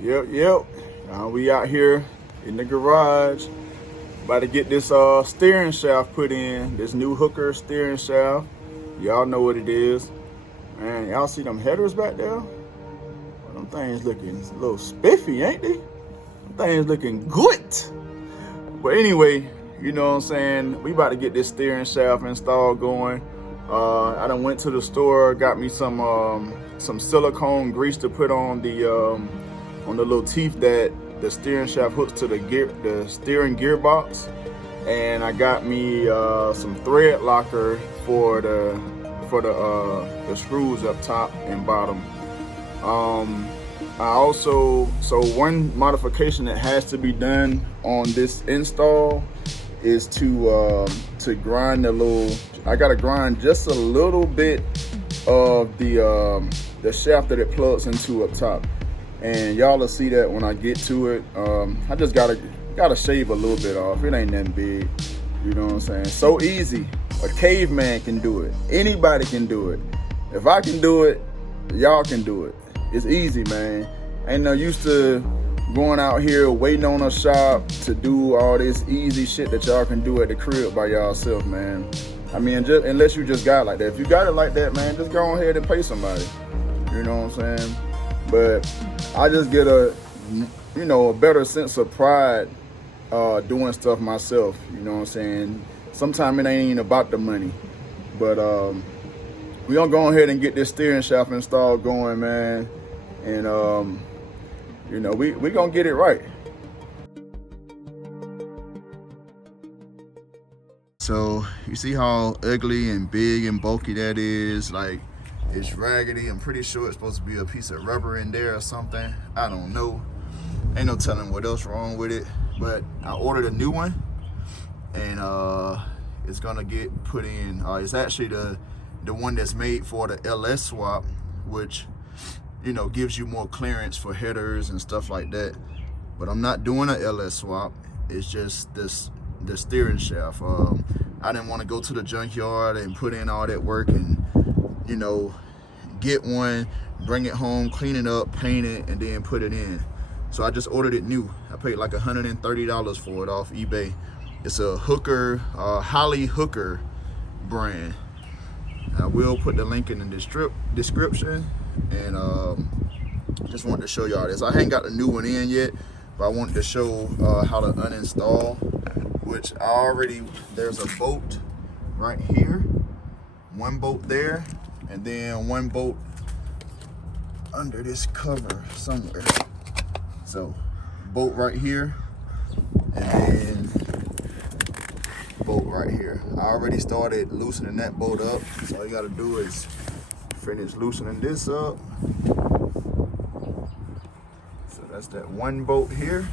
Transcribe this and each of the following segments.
Yep. We out here in the garage, about to get this steering shaft put in. This new hooker steering shaft. Y'all know what it is. Man, y'all see them headers back there? Well, them things looking a little spiffy, ain't they? Them things looking good. But anyway, you know what I'm saying? We about to get this steering shaft installed going. I done went to the store, got me some silicone grease to put on the little teeth that the steering shaft hooks to the steering gearbox, and I got me some thread locker for the screws up top and bottom. So one modification that has to be done on this install is to grind I gotta grind just a little bit of the shaft that it plugs into up top, and y'all will see that when I get to it. I just gotta shave a little bit off. It ain't nothing big, you know what I'm saying? So easy. A caveman can do it. Anybody can do it. If I can do it, y'all can do it. It's easy, man. Ain't no use to going out here waiting on a shop to do all this easy shit that y'all can do at the crib by y'allself, man. I mean, unless you just got it like that. If you got it like that, man, just go ahead and pay somebody. You know what I'm saying? But I just get a better sense of pride doing stuff myself. You know what I'm saying? Sometimes it ain't even about the money. But we gonna go ahead and get this steering shaft installed going, man. And we gonna get it right. So you see how ugly and big and bulky that is? Like, it's raggedy. I'm pretty sure it's supposed to be a piece of rubber in there or something. I don't know. Ain't no telling what else wrong with it. But I ordered a new one, and it's gonna get put in. It's actually the one that's made for the LS swap, which gives you more clearance for headers and stuff like that. But I'm not doing a LS swap. It's just the steering shaft. I didn't want to go to the junkyard and put in all that work and get one, bring it home, clean it up, paint it, and then put it in. So I just ordered it new. I paid like $130 for it off eBay. It's a hooker, Holley hooker brand. I will put the link in the description, and just wanted to show y'all this. I ain't got the new one in yet, but I wanted to show how to uninstall, which there's a bolt right here, one bolt there, and then one bolt under this cover somewhere. So bolt right here, and then bolt right here. I already started loosening that bolt up, so all you gotta do is finish loosening this up. So that's that one bolt here,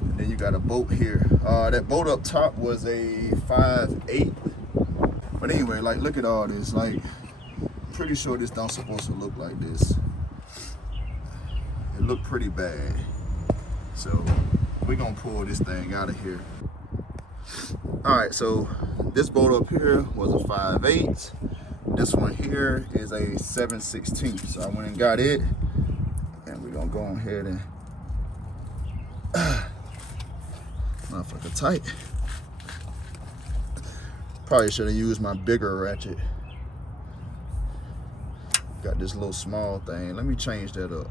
and then you got a bolt here. That bolt up top was a 5/8. But anyway, like, look at all this. Like, I'm pretty sure this don't supposed to look like this. It looked pretty bad. So we're gonna pull this thing out of here. All right, so this bolt up here was a 5/8. This one here is a 7/16. So I went and got it, and we're gonna go ahead and motherfucker tight. Probably should have used my bigger ratchet. Got this little small thing. Let me change that up.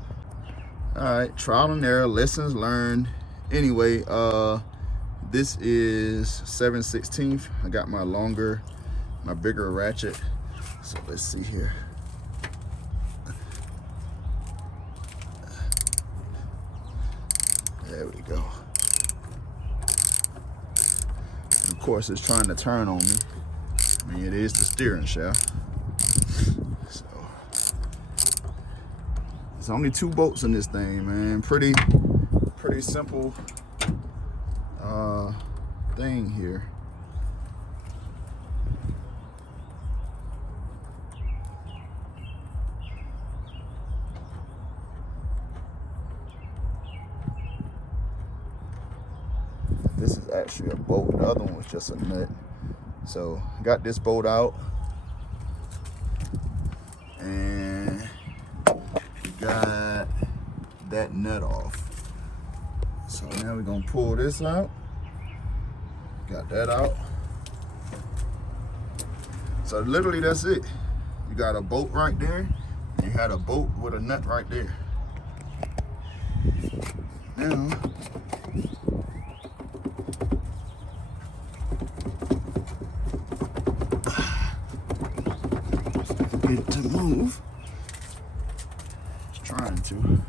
All right, trial and error, lessons learned. Anyway, this is 7/16. I got my bigger ratchet. So let's see here. There we go. And of course, it's trying to turn on me. I mean, it is the steering shaft. So there's only 2 bolts in this thing, man. Pretty simple thing here. This is actually a bolt. The other one was just a nut. So got this bolt out, and we got that nut off. So now we're gonna pull this out. Got that out. So literally that's it. You got a bolt right there. You had a bolt with a nut right there. Now, get it to move. Just trying to.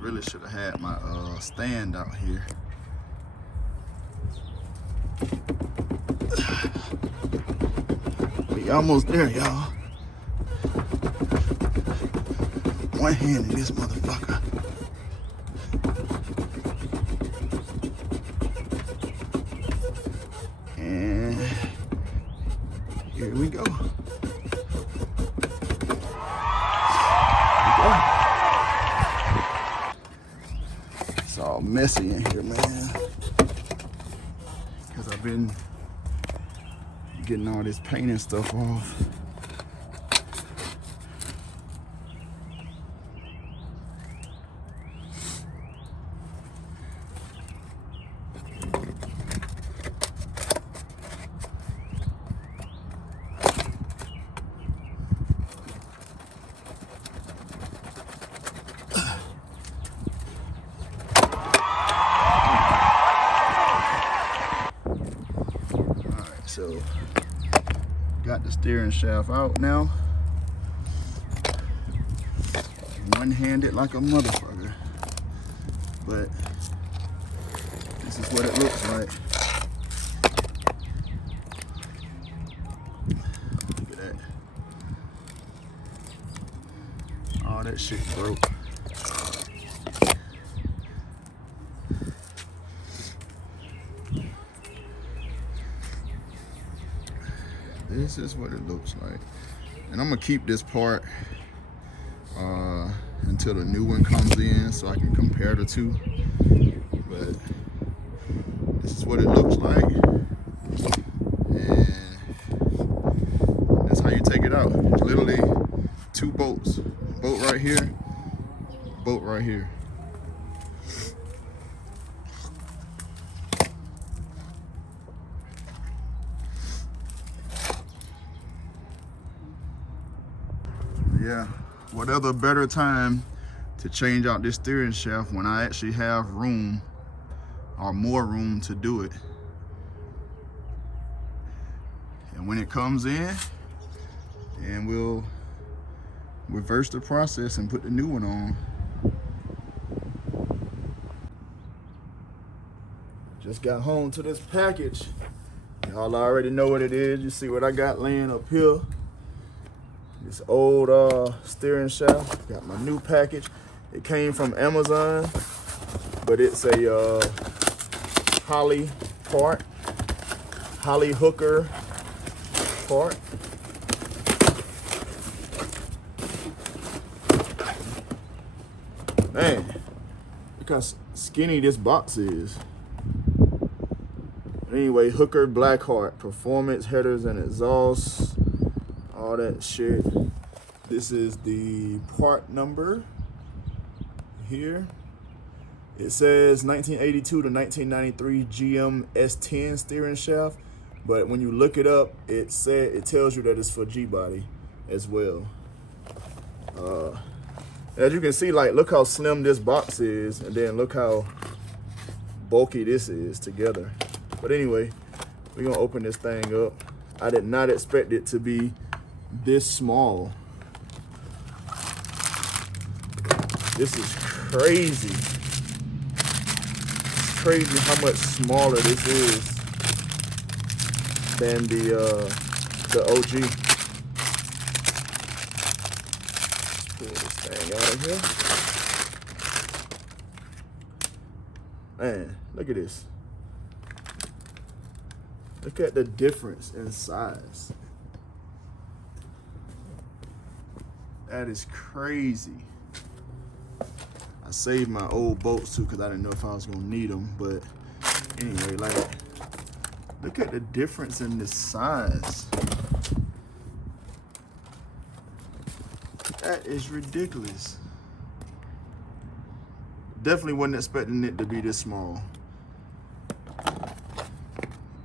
Really should have had my stand out here. We almost there, y'all. One hand in this motherfucker. And here we go. It's all messy in here, man. Because I've been getting all this paint and stuff off. So, got the steering shaft out now. One-handed like a motherfucker. But this is what it looks like. Look at that. All that shit broke. This is what it looks like. And I'm gonna keep this part until the new one comes in so I can compare the two. But this is what it looks like. And that's how you take it out. It's literally two bolts. Bolt right here, bolt right here. Yeah, what other better time to change out this steering shaft when I actually have room or more room to do it. And when it comes in, and we'll reverse the process and put the new one on. Just got home to this package. Y'all already know what it is. You see what I got laying up here. This old steering shaft. Got my new package. It came from Amazon, but it's a Holley part, Holley hooker part. Man, look how skinny this box is. Anyway, hooker Blackheart, performance headers and exhausts, all that shit. This is the part number here. It says 1982 to 1993 GM S10 steering shaft, but when you look it up, it tells you that it's for Gbody as well. As you can see, like, look how slim this box is, and then look how bulky this is together. But anyway, we're gonna open this thing up. I did not expect it to be this small. This is crazy. It's crazy how much smaller this is than the OG. Pull this thing out of here. Man, look at this. Look at the difference in size. That is crazy. I saved my old bolts too because I didn't know if I was gonna need them. But anyway, like, Look at the difference in the size. That is ridiculous. Definitely wasn't expecting it to be this small.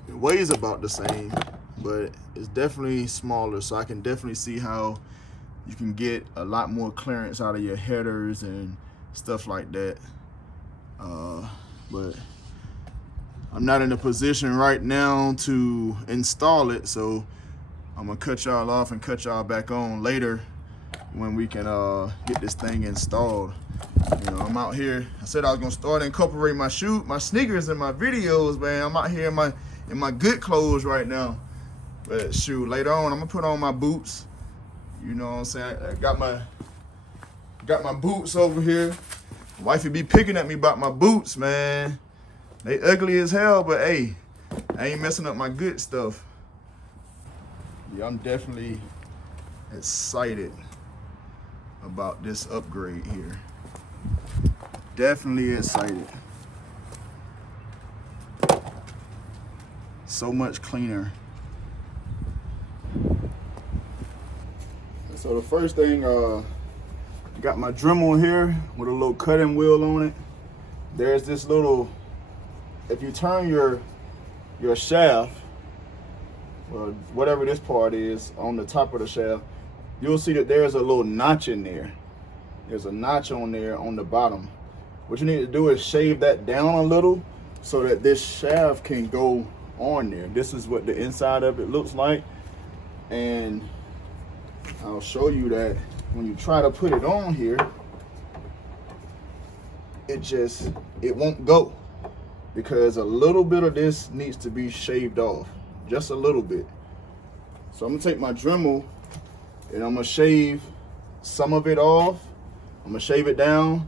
It weighs about the same, but it's definitely smaller, so I can definitely see how you can get a lot more clearance out of your headers and stuff like that. But I'm not in a position right now to install it, so I'm gonna cut y'all off and cut y'all back on later when we can get this thing installed. You know, I'm out here. I said I was gonna start incorporating my sneakers in my videos, man. I'm out here in my good clothes right now. But shoot, later on, I'm gonna put on my boots. You know what I'm saying? I got my boots over here. Wifey be picking at me about my boots, man. They ugly as hell, but hey, I ain't messing up my good stuff. Yeah, I'm definitely excited about this upgrade here. Definitely excited. So much cleaner. So the first thing, got my Dremel here with a little cutting wheel on it. There's this little, if you turn your shaft, or whatever this part is on the top of the shaft, you'll see that there's a little notch in there. There's a notch on there on the bottom. What you need to do is shave that down a little so that this shaft can go on there. This is what the inside of it looks like, and I'll show you that when you try to put it on here, it won't go, because a little bit of this needs to be shaved off, just a little bit. So I'm gonna take my Dremel and I'm gonna shave some of it off. I'm gonna shave it down,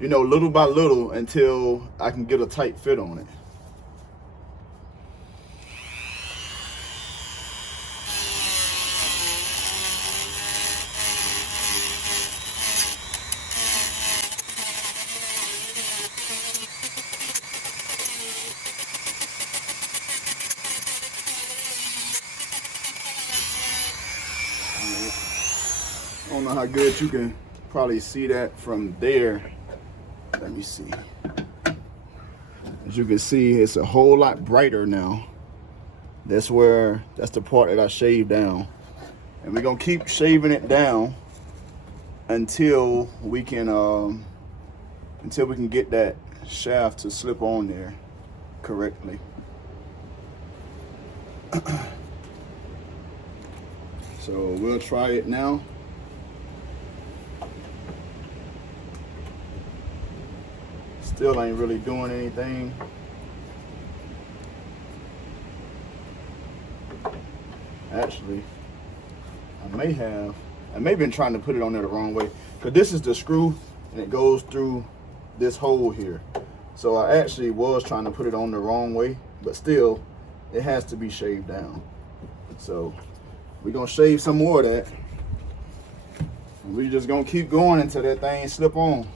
you know, little by little until I can get a tight fit on it. I don't know how good you can probably see that from there. Let me see. As you can see, it's a whole lot brighter now. That's the part that I shaved down. And we're gonna keep shaving it down until we can get that shaft to slip on there correctly. So we'll try it now. Still ain't really doing anything. Actually, I may have been trying to put it on there the wrong way, because this is the screw and it goes through this hole here. So I actually was trying to put it on the wrong way, but still it has to be shaved down. So we're gonna shave some more of that, and we're just gonna keep going until that thing slip on.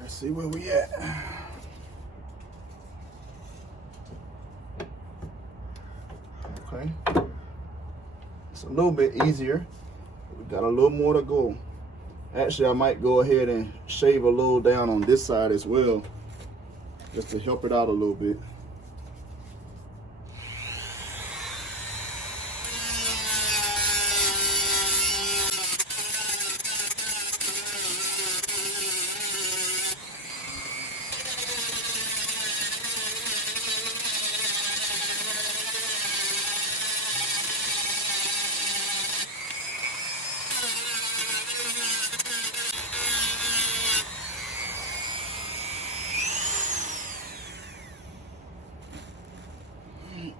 Let's see where we at. Okay, it's a little bit easier. We got a little more to go. Actually, I might go ahead and shave a little down on this side as well, just to help it out a little bit.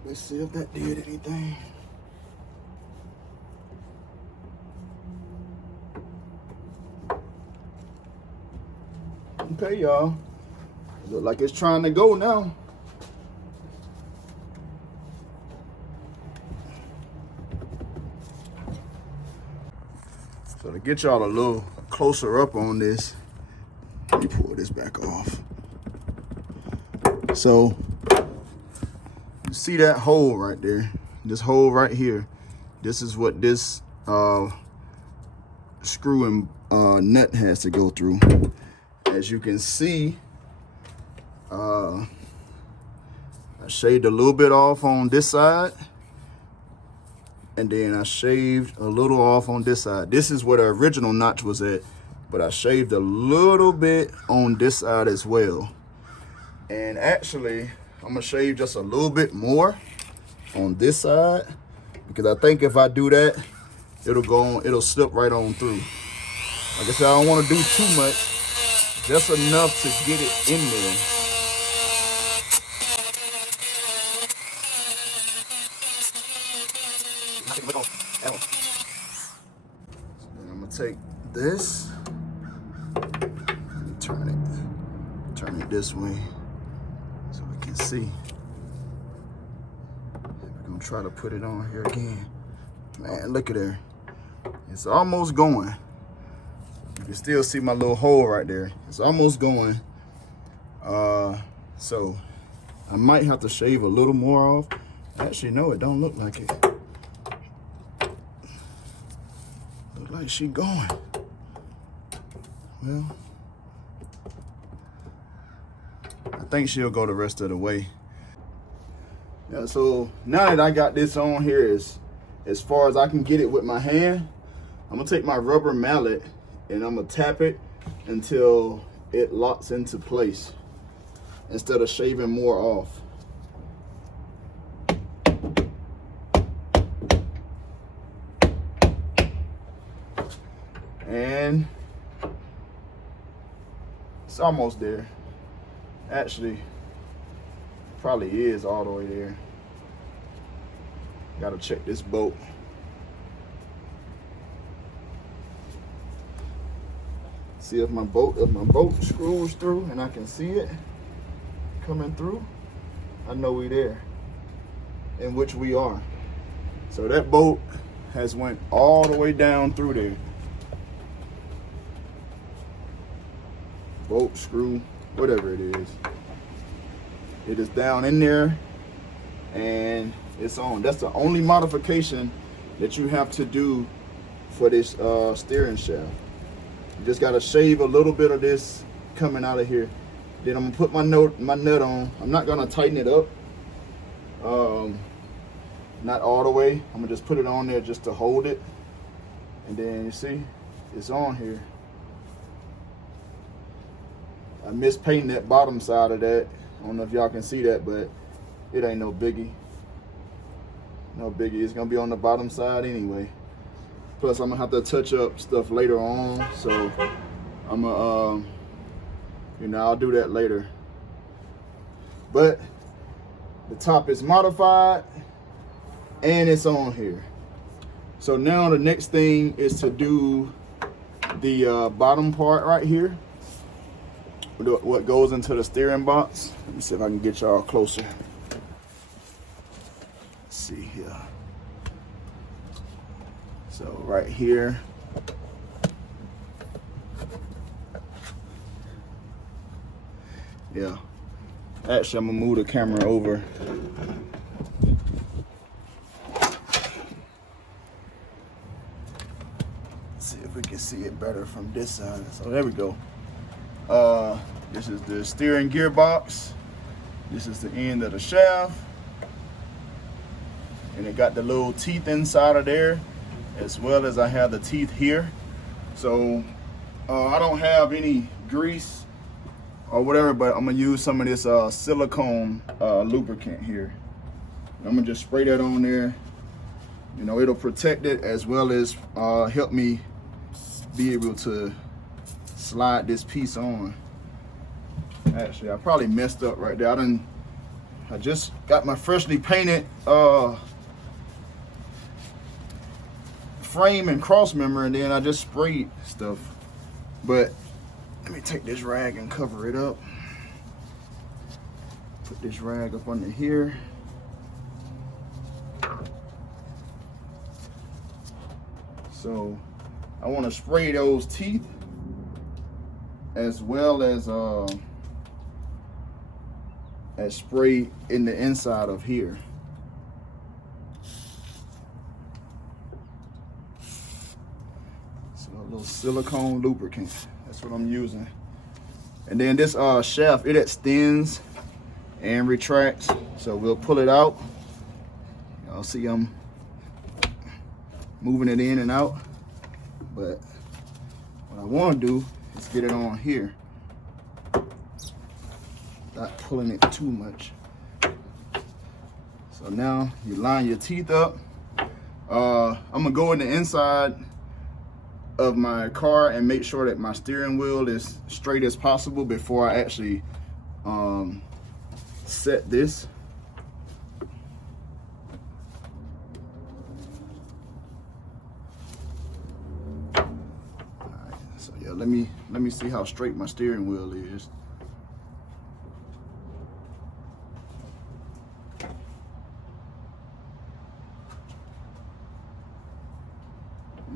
Let's see if that did anything. Okay, y'all. Look like it's trying to go now. So to get y'all a little closer up on this, let me pull this back off. So you see that hole right there, this hole right here. This is what this screw and nut has to go through. As you can see, I shaved a little bit off on this side, and then I shaved a little off on this side. This is where the original notch was at, but I shaved a little bit on this side as well. And actually, I'm gonna shave just a little bit more on this side, because I think if I do that, it'll go on, it'll slip right on through. Like I said, I don't wanna do too much, just enough to get it in there. So then I'm gonna take this, and turn it this way so we can see. We're gonna try to put it on here again. Man, look at there. It's almost going. You can still see my little hole right there. It's almost going. So I might have to shave a little more off. Actually, no, it don't look like it. Look like she going. Well, I think she'll go the rest of the way. Yeah, so now that I got this on here, as far as I can get it with my hand, I'm gonna take my rubber mallet and I'm gonna tap it until it locks into place instead of shaving more off. And it's almost there. Actually, probably is all the way there. Gotta check this bolt. See if my bolt screws through and I can see it coming through. I know we there, in which we are. So that bolt has went all the way down through there. Bolt, screw, whatever it is. It is down in there and it's on. That's the only modification that you have to do for this steering shaft. You just gotta shave a little bit of this coming out of here. Then I'm gonna put my nut on. I'm not gonna tighten it up. Not all the way. I'm gonna just put it on there just to hold it. And then you see, it's on here. I missed painting that bottom side of that. I don't know if y'all can see that, but it ain't no biggie. No biggie. It's gonna be on the bottom side anyway. Plus, I'm gonna have to touch up stuff later on, so I'm gonna, I'll do that later. But the top is modified and it's on here. So now the next thing is to do the bottom part right here, what goes into the steering box. Let me see if I can get y'all closer. Let's see here. So right here, yeah. Actually, I'm gonna move the camera over. Let's see if we can see it better from this side. So there we go. This is the steering gearbox. This is the end of the shaft. And it got the little teeth inside of there, as well as I have the teeth here. So I don't have any grease or whatever, but I'm gonna use some of this silicone lubricant here. I'm gonna just spray that on there. You know, it'll protect it as well as help me be able to slide this piece on. Actually, I probably messed up right there. I just got my freshly painted frame and cross member, and then I just sprayed stuff. But let me take this rag and cover it up. Put this rag up under here. So I want to spray those teeth as well as spray in the inside of here. So a little silicone lubricant. That's what I'm using. And then this shaft, it extends and retracts. So we'll pull it out. Y'all see I'm moving it in and out. But what I want to do is get it on here, not pulling it too much. So now you line your teeth up. I'm gonna go in the inside of my car and make sure that my steering wheel is straight as possible before I actually set this. So yeah, let me see how straight my steering wheel is.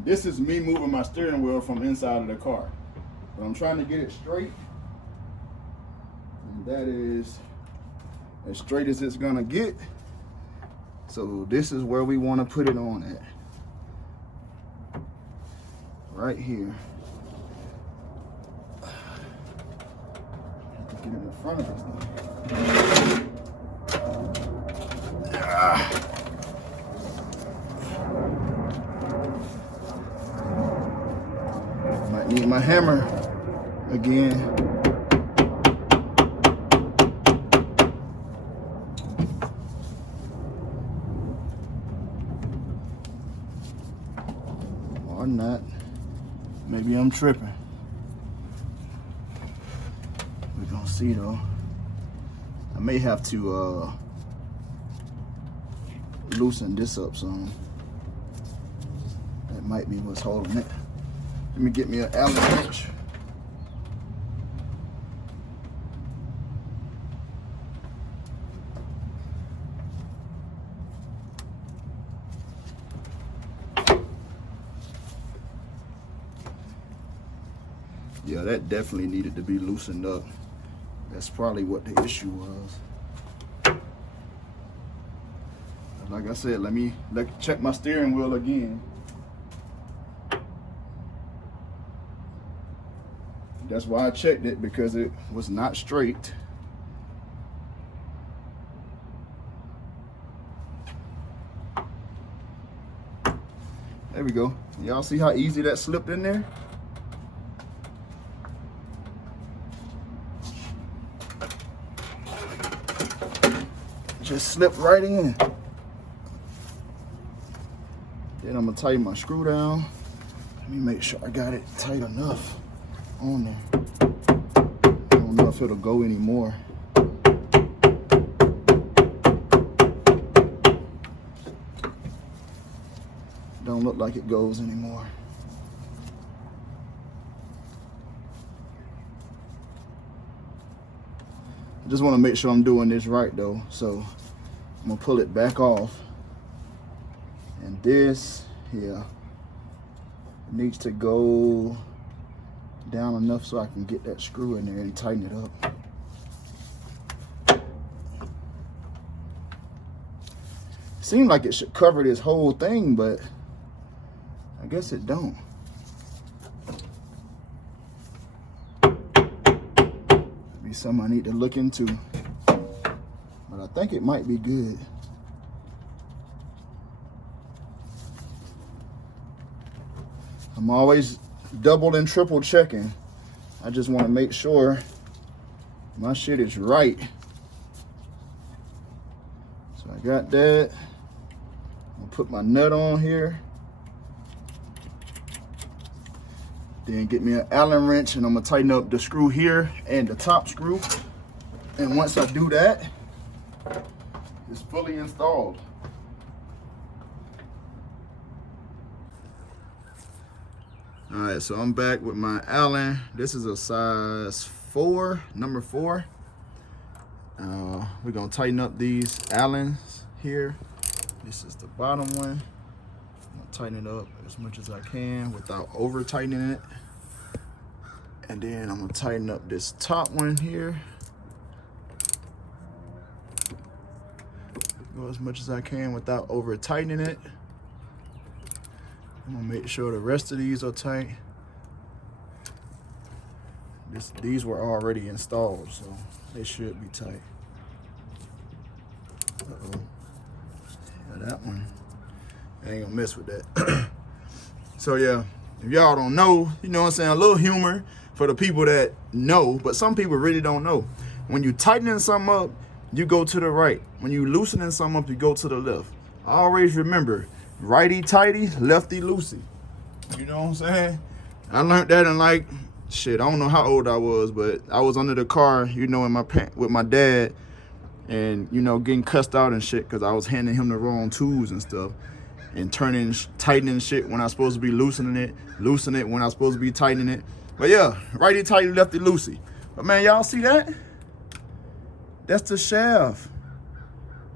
This is me moving my steering wheel from inside of the car. But I'm trying to get it straight. And that is as straight as it's gonna get. So this is where we want to put it on at. Right here. Get in the front of this thing. Might need my hammer again. Or not. Maybe I'm tripping. We're gonna see though. I may have to loosen this up some. That might be what's holding it. Let me get me an Allen wrench. Yeah, that definitely needed to be loosened up. That's probably what the issue was. Like I said, let me check my steering wheel again. That's why I checked it, because it was not straight. There we go. Y'all see how easy that slipped in there? Just slipped right in. Then I'm gonna tighten my screw down. Let me make sure I got it tight enough on there. I don't know if it'll go anymore. Don't look like it goes anymore. I just want to make sure I'm doing this right though, so I'm gonna pull it back off. And this here needs to go down enough so I can get that screw in there and tighten it up. It seemed like it should cover this whole thing, but I guess it don't. Be something I need to look into, but I think it might be good. I'm always double and triple checking. I just want to make sure my shit is right. So I got that. I'll put my nut on here. Then get me an Allen wrench, and I'm gonna tighten up the screw here and the top screw. And once I do that, It's fully installed. All right, so I'm back with my Allen. This is a size 4, number 4. We're gonna tighten up these Allens here. This is the bottom one. I'm gonna tighten it up as much as I can without over tightening it. And then I'm gonna tighten up this top one here. Go as much as I can without over tightening it. I'm gonna make sure the rest of these are tight. These were already installed, so they should be tight. Uh-oh. Yeah, that one. I ain't gonna mess with that. So yeah, if y'all don't know, you know what I'm saying, a little humor for the people that know, but some people really don't know. When you tightening something up, you go to the right. When you loosening something up, you go to the left. Always remember, righty tighty, lefty loosey. You know what I'm saying? I learned that in like, shit, I don't know how old I was, but I was under the car, you know, with my dad, and, you know, getting cussed out and shit because I was handing him the wrong tools and stuff, and tightening shit when I was supposed to be loosening it when I was supposed to be tightening it. But yeah, righty tighty, lefty loosey. But man, y'all see that? That's the shaft.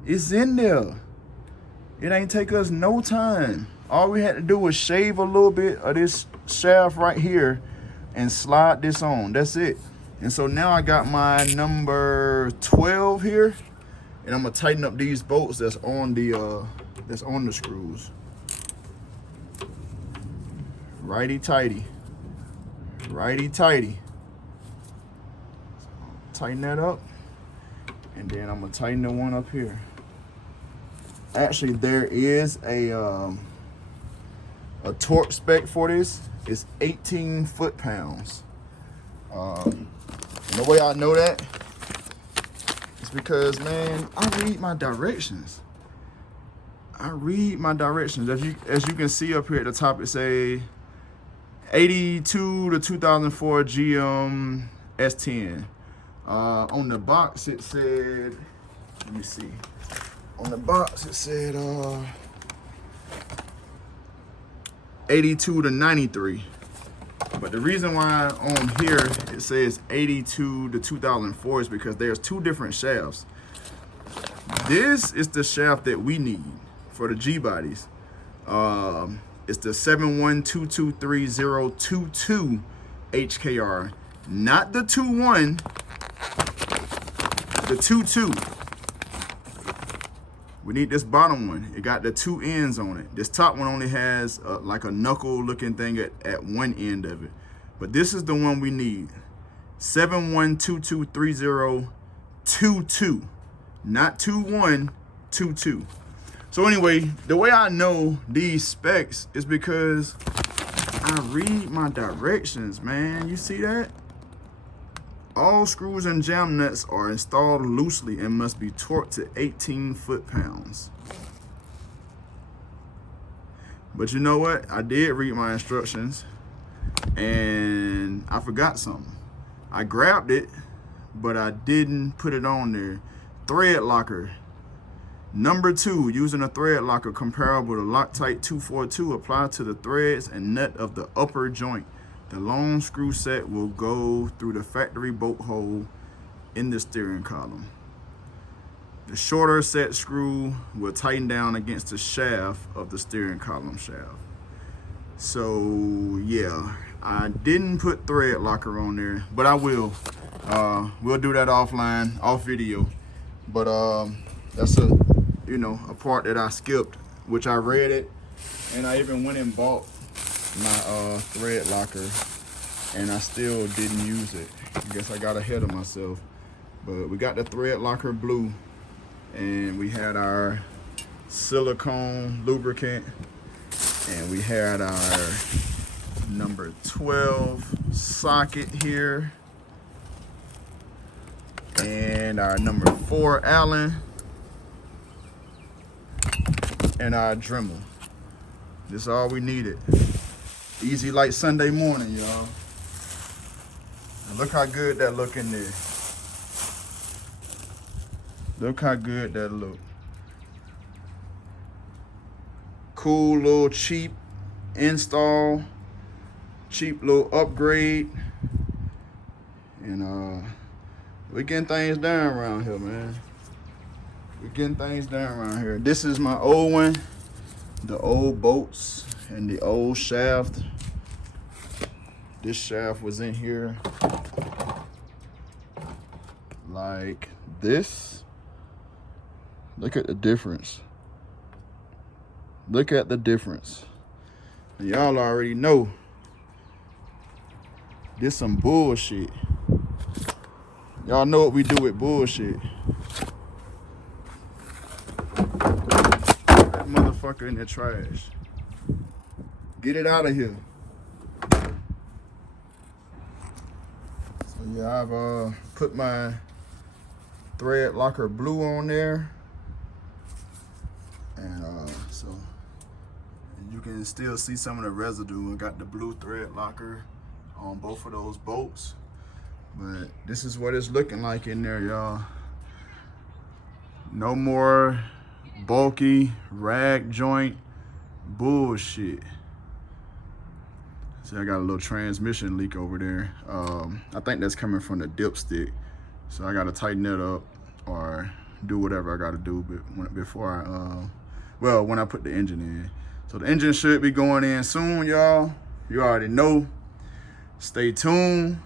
It's in there. It ain't take us no time. All we had to do was shave a little bit of this shaft right here and slide this on. That's it. And so now I got my number 12 here, and I'm gonna tighten up these bolts that's on the screws. Righty tighty. Righty tighty. Tighten that up. And then I'm gonna tighten the one up here. Actually, there is a torque spec for this. It's 18 foot-pounds. And the way I know that is because, man, I read my directions. As you can see up here at the top, it say 82 to 2004 GM S10. On the box it said, let me see. On the box it said 82 to 93. But the reason why on here it says 82 to 2004 is because there's two different shafts. This is the shaft that we need for the G-bodies. It's the 71223022 HKR, not the 21, the 22. We need this bottom one. It got the 2 ends on it. This top one only has like a knuckle looking thing at one end of it. But this is the one we need. 71223022, not 2122. So anyway, the way I know these specs is because I read my directions, man. You see that? All screws and jam nuts are installed loosely and must be torqued to 18 foot-pounds. But you know what? I did read my instructions and I forgot something. I grabbed it, but I didn't put it on there. Thread locker. Number 2, using a thread locker comparable to Loctite 242 applied to the threads and nut of the upper joint. The long screw set will go through the factory bolt hole in the steering column. The shorter set screw will tighten down against the shaft of the steering column shaft. So yeah, I didn't put thread locker on there, but I will. We'll do that offline, off video. But that's a part that I skipped, which I read it, and I even went and bought my thread locker, and I still didn't use it. I guess I got ahead of myself. But we got the thread locker blue, and we had our silicone lubricant, and we had our number 12 socket here, and our number 4 Allen, and our Dremel. This is all we needed. Easy like Sunday morning, y'all. And look how good that look in there. Look how good that look. Cool little cheap install, cheap little upgrade, and we getting things done around here, man. We getting things done around here. This is my old one, the old bolts and the old shaft. This shaft was in here like this. Look at the difference. Look at the difference. Y'all already know this some bullshit. Y'all know what we do with bullshit. That motherfucker in the trash. Get it out of here. So yeah, I've put my thread locker blue on there. And so you can still see some of the residue. I got the blue thread locker on both of those bolts. But this is what it's looking like in there, y'all. No more bulky rag joint bullshit. See, I got a little transmission leak over there. I think that's coming from the dipstick. So I gotta tighten that up or do whatever I gotta do before when I put the engine in. So the engine should be going in soon, y'all. You already know. Stay tuned.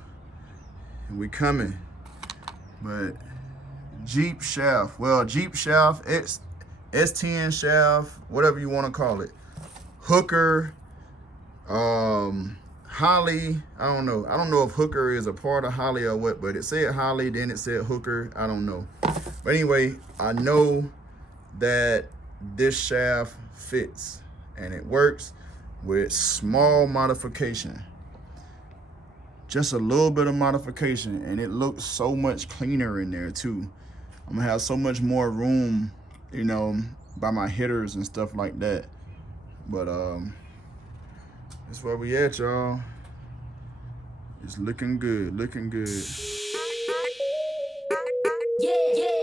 We coming. But Jeep shaft, Jeep shaft, S10 shaft, whatever you want to call it. Hooker, Holley, I don't know. I don't know if Hooker is a part of Holley or what, but it said Holley, then it said Hooker. I don't know. But anyway, I know that this shaft fits and it works with small modification. Just a little bit of modification, and it looks so much cleaner in there too. I'm gonna have so much more room, you know, by my hitters and stuff like that. But that's where we at, y'all. It's looking good, looking good. Yeah, yeah.